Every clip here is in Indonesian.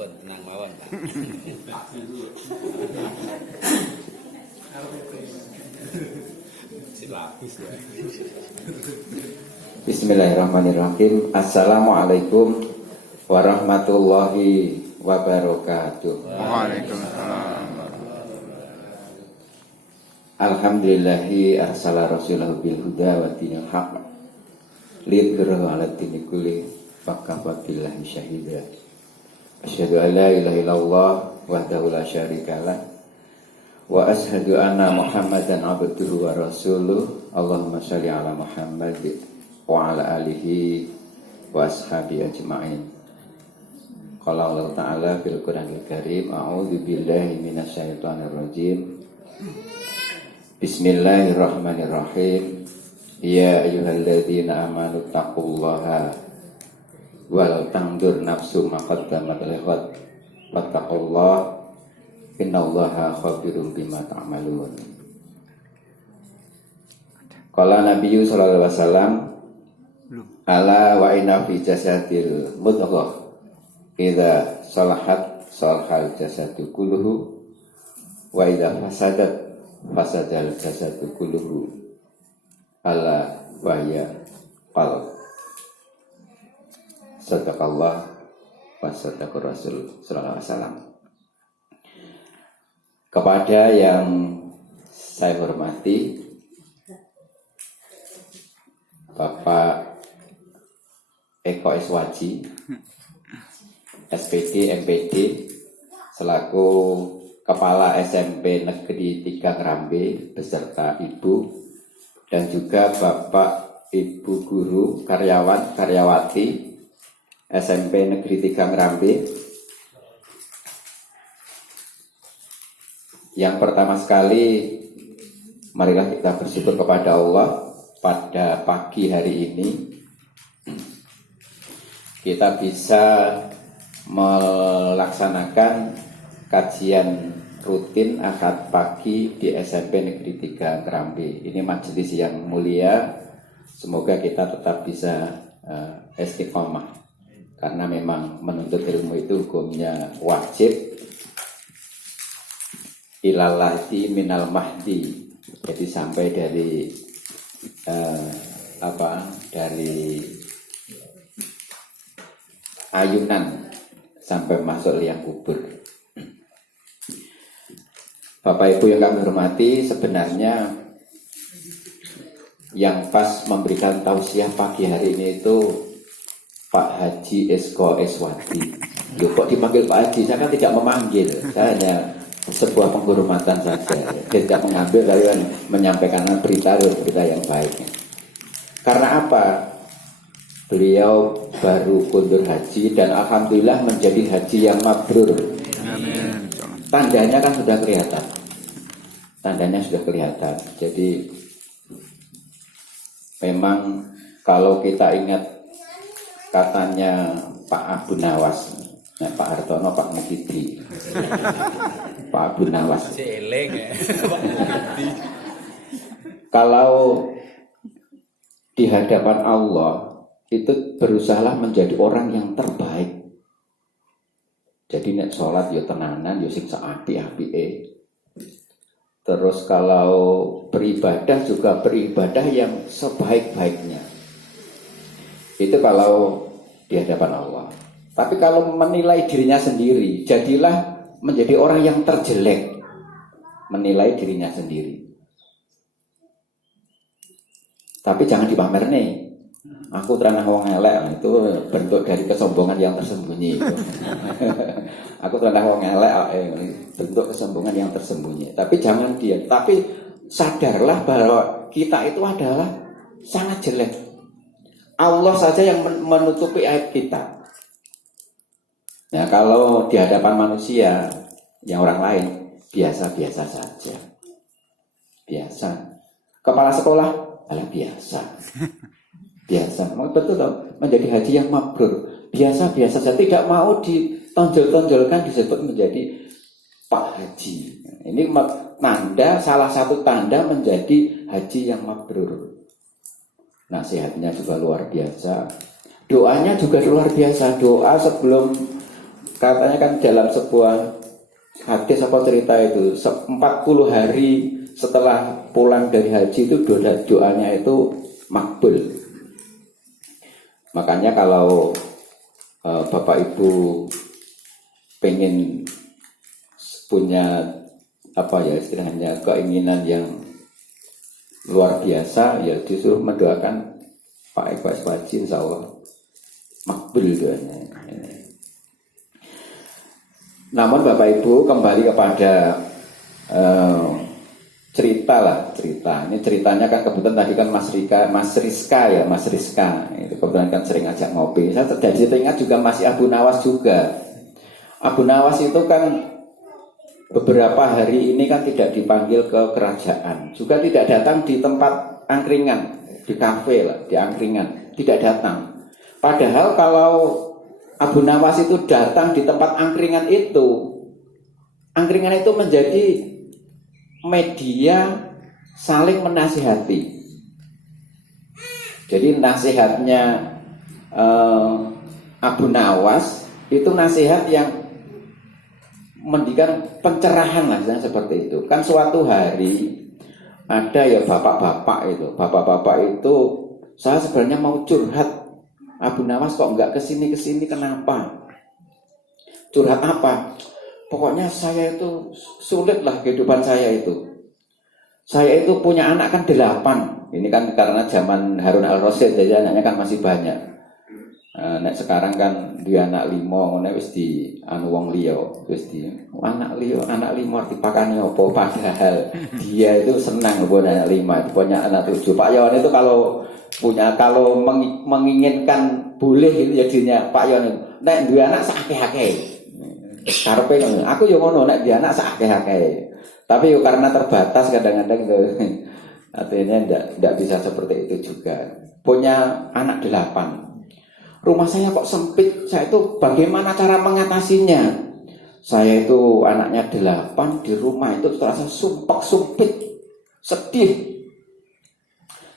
Pun tenang mawon, Pak. Silapis ya. Bismillahirrahmanirrahim. Assalamualaikum warahmatullahi wabarakatuh. Waalaikumsalam. Alhamdulillahi arsala rasulahu bil huda wa dinil haq lidhirahu ala dini kulli fakafa billahi syahida. Asyhadu an la ilaha illallah wahdahu la syarikalah wa asyhadu anna Muhammadan abduhu wa rasuluh. Allahumma shalli ala Muhammad wa ala alihi wa ashabihi ajma'in. Qala Allah Ta'ala fil Qur'anil Karim, a'udzu billahi minasyaitonir rajim. Bismillahirrahmanirrahim. Ya ayyuhalladzina amanu taqullaha wal tandur nafsu ma qaddamat lighad wattaqullaha innallaha khabirum bima ta'malun. Qala Nabiyyu sallallahu alaihi wasallam, ala wa inna fi jasadil mudghah idza salahat salahal jasadu kulluhu wa idza fasadat fasadal jasadu kulluhu ala wa hiya qalb. Sadaqallah wa sadaqar Rasul sallallahu alaihi wasallam. Kepada yang saya hormati Bapak Eko Iswaji, SPD MPD, selaku Kepala SMP Negeri 3 Ngrambe beserta Ibu, dan juga Bapak Ibu Guru, karyawan, karyawati SMP Negeri 3 Ngrambe. Yang pertama sekali, marilah kita bersyukur kepada Allah pada pagi hari ini kita bisa melaksanakan kajian rutin Ahad pagi di SMP Negeri 3 Ngrambe. Ini majelis yang mulia. Semoga kita tetap bisa istiqomah, karena memang menuntut ilmu itu hukumnya wajib. Ilalati minal mahdi. Jadi sampai dari dari ayunan sampai masuk liang kubur. Bapak Ibu yang kami hormati, sebenarnya yang pas memberikan tausiah pagi hari ini itu Pak Haji Esko Iswadi. Loh, kok dipanggil Pak Haji? Saya kan tidak memanggil, saya hanya sebuah penghormatan saja. Dia tidak mengambil, kalian menyampaikan berita yang baik. Karena apa? Beliau baru kundur haji dan alhamdulillah menjadi haji yang mabrur. Amin. Tandanya kan sudah kelihatan. Tandanya sudah kelihatan. Jadi memang kalau kita ingat katanya Pak Abu Nawas, nah, Pak Hartono, Pak Mukidi, Pak Abu Nawas. Kalau di hadapan Allah itu berusahalah menjadi orang yang terbaik. Jadi nek sholat ya tenanan, ya sing seapi-apike. Terus kalau beribadah juga beribadah yang sebaik-baiknya. Itu kalau di hadapan Allah. Tapi kalau menilai dirinya sendiri, jadilah menjadi orang yang terjelek. Menilai dirinya sendiri. Tapi jangan dipamer nih. Aku teranah wong elek, itu bentuk dari kesombongan yang tersembunyi. Aku teranah wong elek, bentuk kesombongan yang tersembunyi. Tapi jangan dia. Tapi sadarlah bahwa kita itu adalah sangat jelek. Allah saja yang menutupi aib kita. Nah, kalau di hadapan manusia, yang orang lain biasa-biasa saja. Biasa. Kepala sekolah adalah biasa. Biasa, betul toh, menjadi haji yang mabrur, biasa-biasa saja, tidak mau ditonjol-tonjolkan disebut menjadi Pak Haji. Ini tanda, salah satu tanda menjadi haji yang mabrur. Nasihatnya juga luar biasa, doanya juga luar biasa. Doa sebelum katanya kan dalam sebuah hadis apa cerita itu 40 hari setelah pulang dari haji itu doanya itu makbul. Makanya kalau Bapak Ibu pengen punya apa ya istilahnya keinginan yang luar biasa, ya disuruh mendoakan Pak Eko Haji, insya Allah makbul doanya. Namun Bapak Ibu kembali kepada cerita. Ini ceritanya kan kebetulan tadi kan Mas Rizka itu kebetulan kan sering ajak ngopi. Saya terjadi teringat juga masih Abu Nawas juga. Abu Nawas itu kan beberapa hari ini kan tidak dipanggil ke kerajaan, juga tidak datang di tempat angkringan, di kafe lah, di angkringan, tidak datang. Padahal kalau Abu Nawas itu datang di tempat angkringan itu menjadi media saling menasihati. Jadi nasihatnya Abu Nawas itu nasihat yang mendikan pencerahan lah, seperti itu. Kan suatu hari ada ya bapak-bapak itu, saya sebenarnya mau curhat. Abu Nawas kok enggak kesini kenapa? Curhat apa? Pokoknya saya itu sulit lah kehidupan saya itu. Saya itu punya anak kan 8. Ini kan karena zaman Harun al-Rasyid, jadi anaknya kan masih banyak. Nek sekarang kan dia anak 5, nek wis di wong liya, wis di anak 5 dipakani apa, padahal dia itu senang punya anak 5, punya anak 7. Pak Yon itu kalau menginginkan boleh itu jadinya Pak Yon. Nek duwe anak sakake-ake. Karepe ngono. Aku yo ngono, nek duwe anak sakake-ake. Tapi yo karena terbatas kadang-kadang itu artinya enggak bisa seperti itu juga. Punya anak 8. Rumah saya kok sempit, saya itu bagaimana cara mengatasinya? Saya itu anaknya 8, di rumah itu terasa sumpek-sumpit, sedih.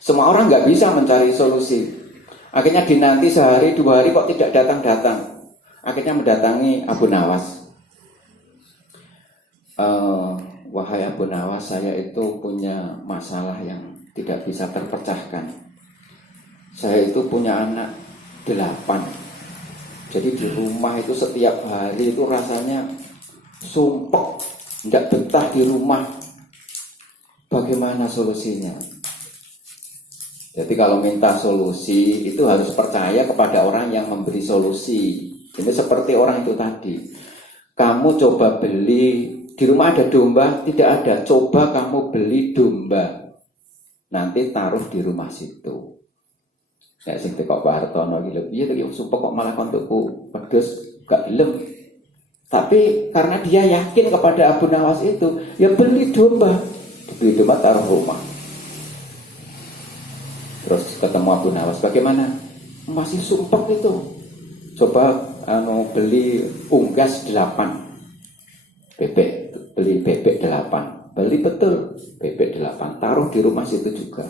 Semua orang nggak bisa mencari solusi. Akhirnya dinanti sehari 2 hari kok tidak datang-datang. Akhirnya mendatangi Abu Nawas. Wahai Abu Nawas, saya itu punya masalah yang tidak bisa terpecahkan. Saya itu punya anak 8. Jadi di rumah itu setiap hari itu rasanya sumpek, tidak betah di rumah. Bagaimana solusinya? Jadi kalau minta solusi itu harus percaya kepada orang yang memberi solusi. Ini seperti orang itu tadi. Kamu coba beli, di rumah ada domba, tidak ada. Coba kamu beli domba, nanti taruh di rumah situ. Nek sing teko Pak Hartono iki lho, piye to sumpah kok malah kontukku pedes gak gelem. Tapi karena dia yakin kepada Abu Nawas itu, ya beli domba taruh rumah. Terus ketemu Abu Nawas, bagaimana? Masih sumpah itu. Coba beli unggas 8 bebek, beli bebek 8, beli betul bebek 8, taruh di rumah situ juga.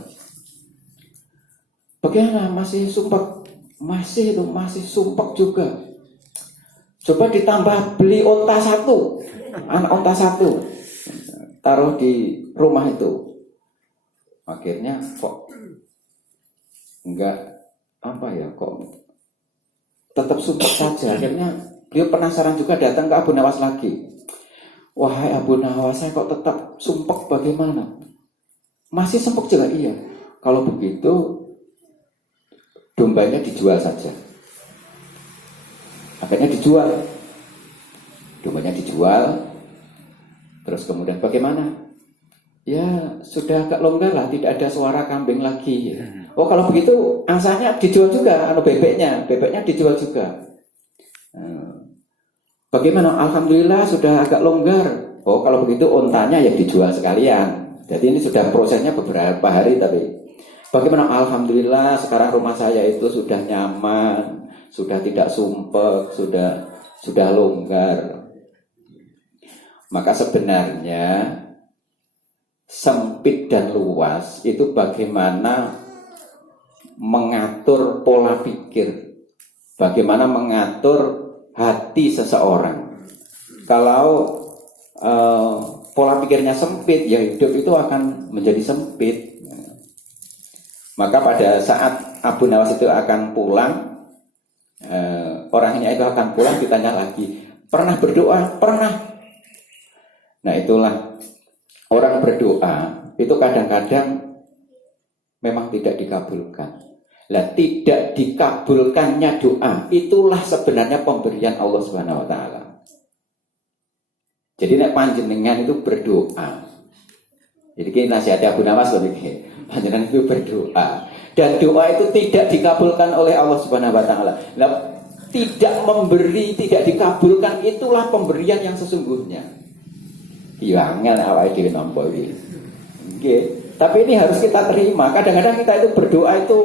Bagaimana? Masih sumpek, masih sumpek juga. Coba ditambah beli onta 1, anak onta 1, taruh di rumah itu. Akhirnya kok enggak kok tetap sumpek saja. Akhirnya beliau penasaran juga, datang ke Abu Nawas lagi. Wahai Abu Nawas, saya kok tetap sumpek, bagaimana? Masih sumpek juga? Iya. Kalau begitu dombanya dijual saja. Akhirnya dijual, dombanya dijual. Terus kemudian bagaimana? Ya sudah agak longgar lah, tidak ada suara kambing lagi. Oh kalau begitu angsanya dijual juga, bebeknya dijual juga. Bagaimana? Alhamdulillah sudah agak longgar. Oh kalau begitu ontanya ya dijual sekalian. Jadi ini sudah prosesnya beberapa hari tapi bagaimana? Alhamdulillah sekarang rumah saya itu sudah nyaman, sudah tidak sumpek, sudah longgar. Maka sebenarnya sempit dan luas itu bagaimana mengatur pola pikir, bagaimana mengatur hati seseorang. Kalau pola pikirnya sempit, ya hidup itu akan menjadi sempit. Maka pada saat Abu Nawas itu akan pulang, orangnya itu akan pulang, ditanya lagi, pernah berdoa? Pernah. Nah itulah, orang berdoa itu kadang-kadang memang tidak dikabulkan. Lah tidak dikabulkannya doa, itulah sebenarnya pemberian Allah Subhanahu wa taala. Jadi nek panjenengan itu berdoa. Jadi ini nasihat Abu Nawas begini, panjenengan itu berdoa dan doa itu tidak dikabulkan oleh Allah Subhanahu wa taala. Nah, tidak memberi, tidak dikabulkan, itulah pemberian yang sesungguhnya. Ya angel awake dhewe nampa iki. Nggih, tapi ini harus kita terima. Kadang-kadang kita itu berdoa itu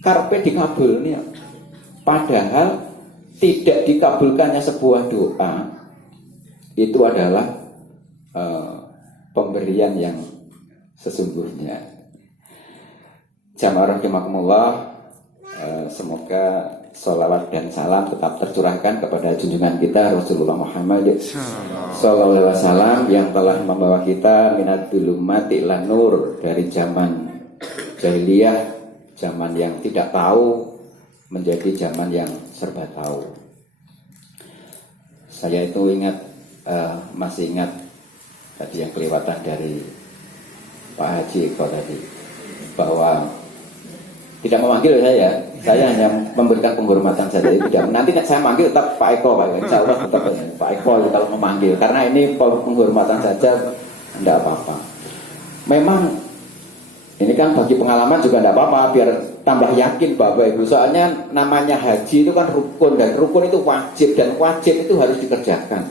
karepe dikabulni. Padahal tidak dikabulkannya sebuah doa itu adalah pemberian yang sesungguhnya. Jamaah rahimakumullah, semoga sholawat dan salam tetap tercurahkan kepada junjungan kita Rasulullah Muhammad sallallahu alaihi wasallam yang telah membawa kita minat dzulumati ilan nur, dari zaman jahiliyah, zaman yang tidak tahu menjadi zaman yang serba tahu. Saya itu masih ingat tadi yang kelewatan dari Pak Haji Eko tadi, bahwa tidak memanggil saya hanya memberikan penghormatan saja. Tidak, nanti saya manggil tetap Pak Eko, insya Allah tetap Pak Eko kalau memanggil, karena ini penghormatan saja, tidak apa-apa. Memang ini kan bagi pengalaman juga tidak apa-apa, biar tambah yakin Bapak Ibu. Soalnya namanya haji itu kan rukun, dan rukun itu wajib, dan wajib itu harus dikerjakan.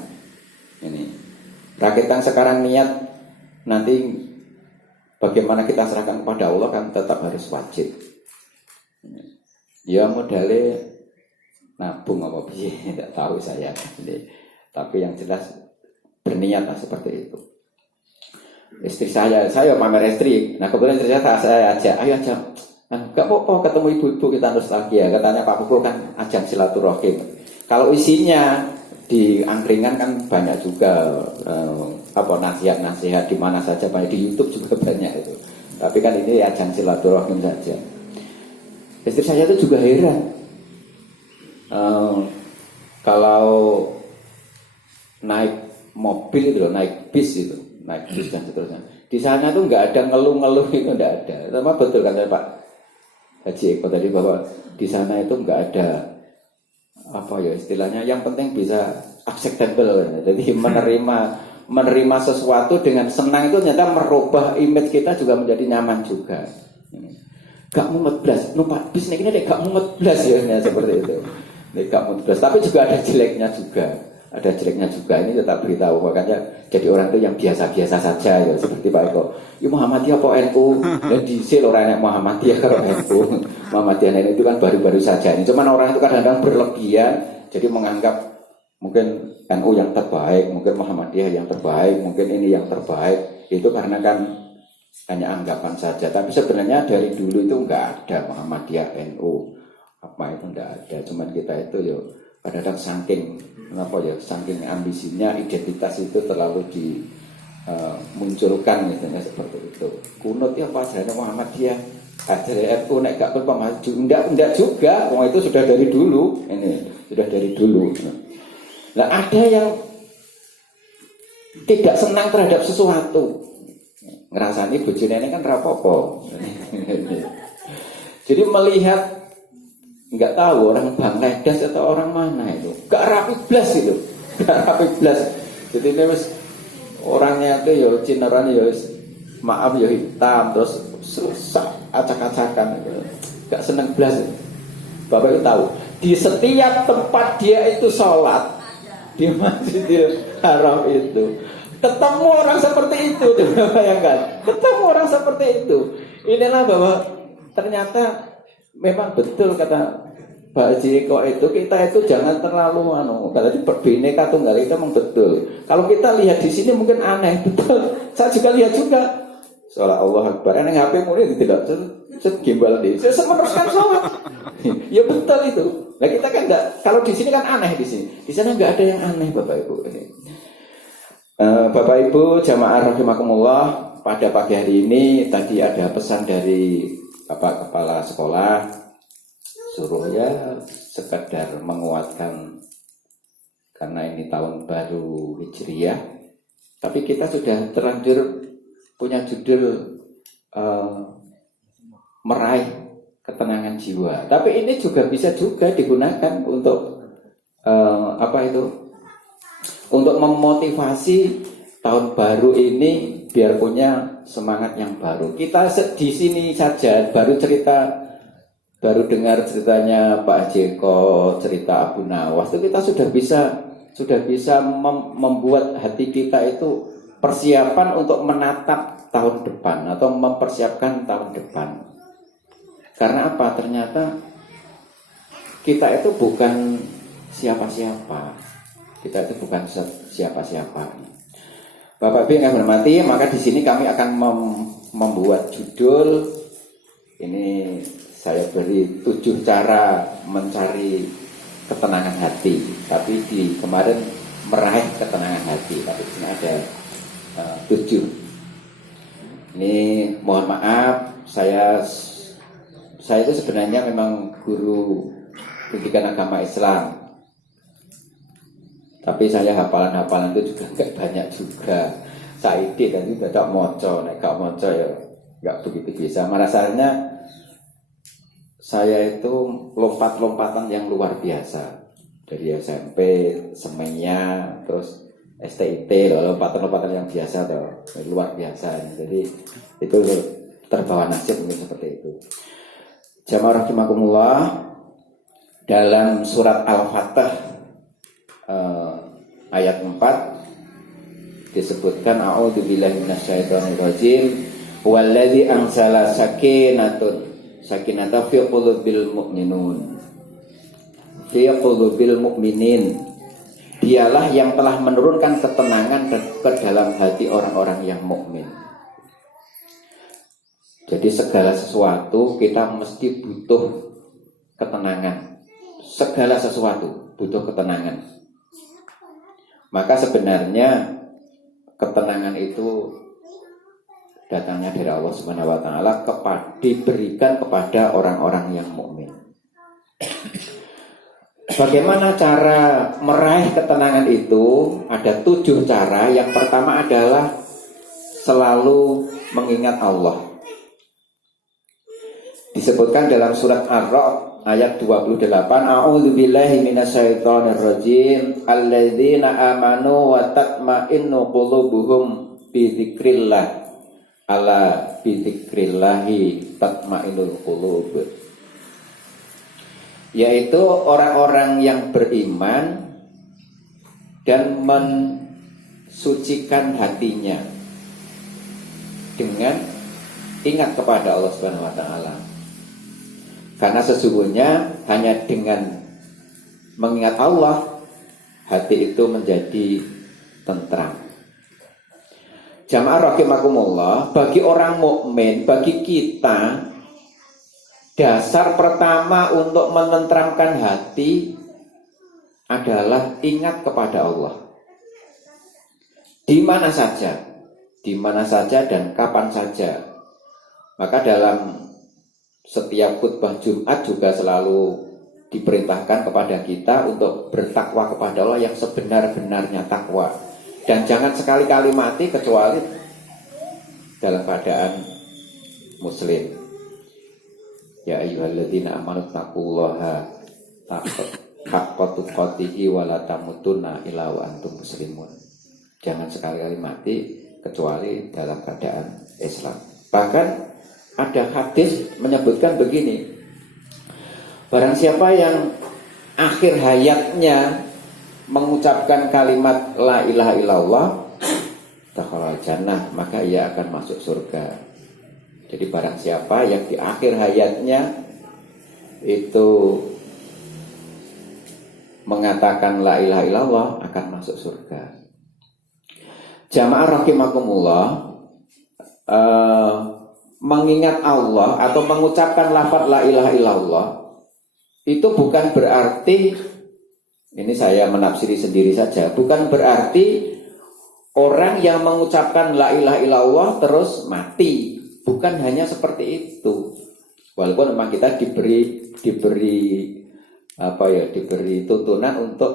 Ini rakyat sekarang niat, nanti bagaimana kita serahkan kepada Allah kan tetap harus wajib. Ya modalnya nabung apa piye tidak tahu saya. Tapi yang jelas berniatlah seperti itu. Istri saya pamer istri. Nah kebetulan istri saya ajak, ayo ajak. Gak apa-apa ketemu ibu-ibu kita nostalgia. Katanya Pak Pukul kan ajak silaturahim. Kalau isinya di angkringan kan banyak juga nasihat-nasihat di mana saja, banyak di YouTube juga banyak itu. Tapi kan ini ajang silaturahim saja. Istri saya itu juga heran, kalau naik mobil itu, naik bis dan seterusnya. Di sana tuh nggak ada ngeluh-ngeluh, itu nggak ada. Sama betul kata Pak Haji Eko tadi, bahwa di sana itu nggak ada istilahnya, yang penting bisa acceptable. Jadi menerima sesuatu dengan senang itu ternyata merubah image kita juga menjadi nyaman juga. Gak mumet blas, numpak bis ini gak mumet blas ya, seperti itu. Gak mumet blas, tapi juga ada jeleknya juga. Ini tetap beritahu, makanya jadi orang itu yang biasa-biasa saja ya, seperti Pak Eko. Ya Muhammadiyah apa NU? Dan disil orang yang Muhammadiyah kalau NU. Muhammadiyah itu kan baru-baru saja. Ini cuman orang itu kadang-kadang berlebihan, jadi menganggap mungkin NU yang terbaik, mungkin Muhammadiyah yang terbaik, mungkin ini yang terbaik. Itu karena kan hanya anggapan saja. Tapi sebenarnya dari dulu itu enggak ada Muhammadiyah, NU, apa itu enggak ada. Cuman kita itu ya kadang-kadang saking ambisinya, identitas itu terlalu dimunculkan misalnya seperti itu. Kunut ya apa ajaran Muhammadiyah, ajaran NU nek gak maju. Enggak juga. Wong itu sudah dari dulu. Sudah dari dulu. Nah, ada yang tidak senang terhadap sesuatu. Ngerasani bojone ini kan rapopo. Jadi melihat, nggak tahu orang Bangladesh atau orang mana itu, gak rapi blas itu, gak rapi blas. Jadi ini mas orangnya itu ya cineran ya maaf ya hitam, terus susah acak-acakan, gak seneng blas. Bapak itu tahu di setiap tempat dia itu sholat di Masjidil Haram itu ketemu orang seperti itu. Bayangkan, ketemu orang seperti itu. Inilah bahwa ternyata memang betul kata Pak Haji Eko itu, kita itu jangan terlalu kata Bhinneka Tunggal itu memang betul. Kalau kita lihat di sini mungkin aneh, betul. Saya juga lihat juga. Sholat Allah Akbar, yang HP mulai tidak gimbal di. Saya meneruskan sholat. Ya betul itu. Nah kita kan enggak, kalau di sini kan aneh di sini. Di sana enggak ada yang aneh Bapak Ibu. Bapak Ibu jamaah rahimakumullah, pada pagi hari ini tadi ada pesan dari Bapak Kepala Sekolah suruh ya sekedar menguatkan karena ini tahun baru Hijriah. Tapi kita sudah terlanjur punya judul meraih ketenangan jiwa. Tapi ini juga bisa juga digunakan untuk untuk memotivasi tahun baru ini biar punya semangat yang baru. Kita di sini saja baru dengar ceritanya Pak Jeko, cerita Abu Nawas, itu kita sudah bisa membuat hati kita itu persiapan untuk menatap tahun depan atau mempersiapkan tahun depan. Karena apa? Ternyata kita itu bukan siapa-siapa. Kita itu bukan siapa-siapa. Bapak Ibu yang hormati, maka di sini kami akan membuat judul ini, saya beri 7 cara mencari ketenangan hati. Tapi di kemarin meraih ketenangan hati. Tapi di sini ada 7. Ini mohon maaf, saya itu sebenarnya memang guru pendidikan agama Islam. Tapi saya hafalan itu juga enggak banyak juga. Saidi dan itu tidak moco, nek gak moco ya enggak begitu bisa. Rasanya saya itu lompat-lompatan yang luar biasa. Dari SMP, semenya, terus STIT, lompatan-lompatan yang biasa tuh, luar biasa. Jadi itu terbawa nasib mungkin seperti itu. Jamaah rahimakumullah, dalam surat Al-Fatah ayat 4 disebutkan a'udzubillahi minasyaitonirrajim wallazi anzala sakinata fi qulubil mu'minin. Dialah yang telah menurunkan ketenangan ke dalam hati orang-orang yang mukmin. Jadi segala sesuatu kita mesti butuh ketenangan. Segala sesuatu butuh ketenangan. Maka sebenarnya ketenangan itu datangnya dari Allah Subhanahu wa taala, diberikan kepada orang-orang yang mukmin. Bagaimana cara meraih ketenangan itu? Ada 7 cara. Yang pertama adalah selalu mengingat Allah. Disebutkan dalam surat Ar-Ra'd ayat 28, a'udzubillahi minasyaitonirrajim, alladzina amanu wa tatma'innu qulubuhum bi dzikrillah, ala bi dzikrillahi tatma'innul qulub. Yaitu orang-orang yang beriman dan mensucikan hatinya dengan ingat kepada Allah Subhanahu wa taala. Karena sesungguhnya hanya dengan mengingat Allah, hati itu menjadi tentram. Jamaah rahimakumullah, bagi orang mukmin, bagi kita, dasar pertama untuk menentramkan hati adalah ingat kepada Allah. Di mana saja dan kapan saja. Maka dalam setiap khutbah Jumat juga selalu diperintahkan kepada kita untuk bertakwa kepada Allah yang sebenar-benarnya takwa. Dan jangan sekali-kali mati kecuali dalam keadaan muslim. Ya ayyuhalladzina amanu taqullaha haqqa tuqatih wa la tamutunna illa wa antum muslimun. Jangan sekali-kali mati kecuali dalam keadaan Islam. Bahkan ada hadis menyebutkan begini, barang siapa yang akhir hayatnya mengucapkan kalimat la ilaha illallah dakhala jannah, maka ia akan masuk surga. Jadi barang siapa yang di akhir hayatnya itu mengatakan la ilaha illallah akan masuk surga. Jamaah rahimakumullah, mengingat Allah atau mengucapkan lafaz la ilaha illallah itu bukan berarti, ini saya menafsiri sendiri saja, bukan berarti orang yang mengucapkan la ilaha illallah terus mati. Bukan hanya seperti itu. Walaupun memang kita diberi tuntunan untuk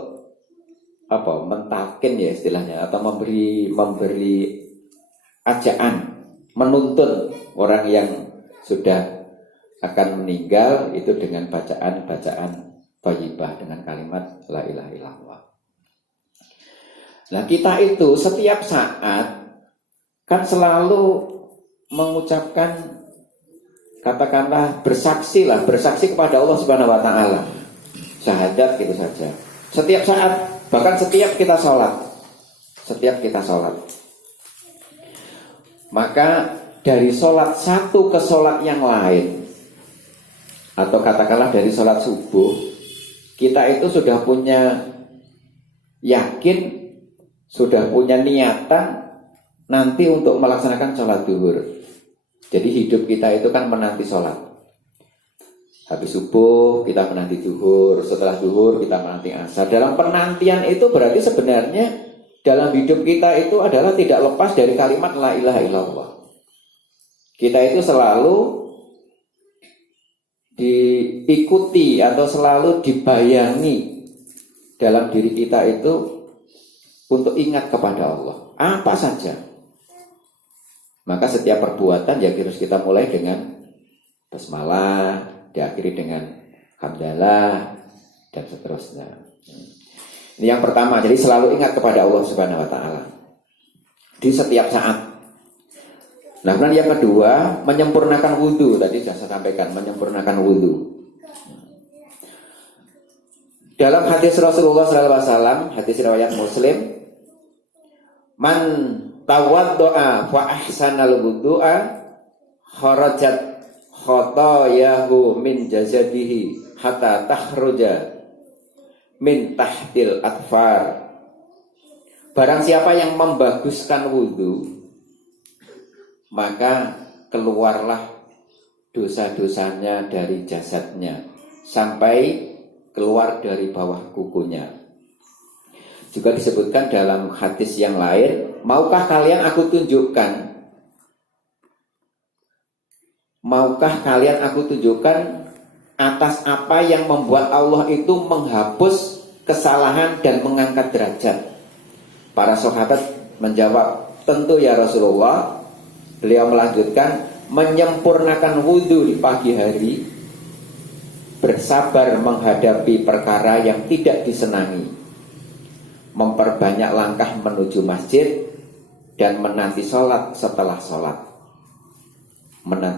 mentalkin ya istilahnya, atau memberi ajaan, menuntun orang yang sudah akan meninggal itu dengan bacaan thayyibah, dengan kalimat la ilaha illallah. Nah, kita itu setiap saat kan selalu mengucapkan, katakanlah bersaksi kepada Allah Subhanahu wa taala. Syahadat gitu saja. Setiap saat, bahkan setiap kita sholat. Maka dari sholat satu ke sholat yang lain, atau katakanlah dari sholat subuh, kita itu sudah punya yakin, sudah punya niatan nanti untuk melaksanakan sholat duhur. Jadi hidup kita itu kan menanti sholat. Habis subuh kita menanti duhur, setelah duhur kita menanti asar. Dalam penantian itu berarti sebenarnya dalam hidup kita itu adalah tidak lepas dari kalimat la ilaha illallah. Kita itu selalu diikuti atau selalu dibayangi dalam diri kita itu untuk ingat kepada Allah, apa saja. Maka setiap perbuatan ya harus kita mulai dengan basmalah, diakhiri dengan hamdalah, dan seterusnya. Ini yang pertama, jadi selalu ingat kepada Allah Subhanahu wa taala di setiap saat. Nah, kemudian yang kedua, menyempurnakan wudhu. Tadi sudah saya sampaikan, menyempurnakan wudhu. Dalam hadis Rasulullah SAW, hadis riwayat Muslim, man tawaddo'a fa ahsanal wudhu'a kharajat khotayahu min jazadihi hatta takhruja min tahtil atfar. Barang siapa yang membaguskan wudhu, maka keluarlah dosa-dosanya dari jasadnya sampai keluar dari bawah kukunya. Juga disebutkan dalam hadis yang lain, maukah kalian aku tunjukkan? Maukah kalian aku tunjukkan atas apa yang membuat Allah itu menghapus kesalahan dan mengangkat derajat? Para sahabat menjawab, tentu ya Rasulullah. Beliau melanjutkan, menyempurnakan wudhu di pagi hari, bersabar menghadapi perkara yang tidak disenangi, memperbanyak langkah menuju masjid, dan menanti sholat setelah sholat. Menanti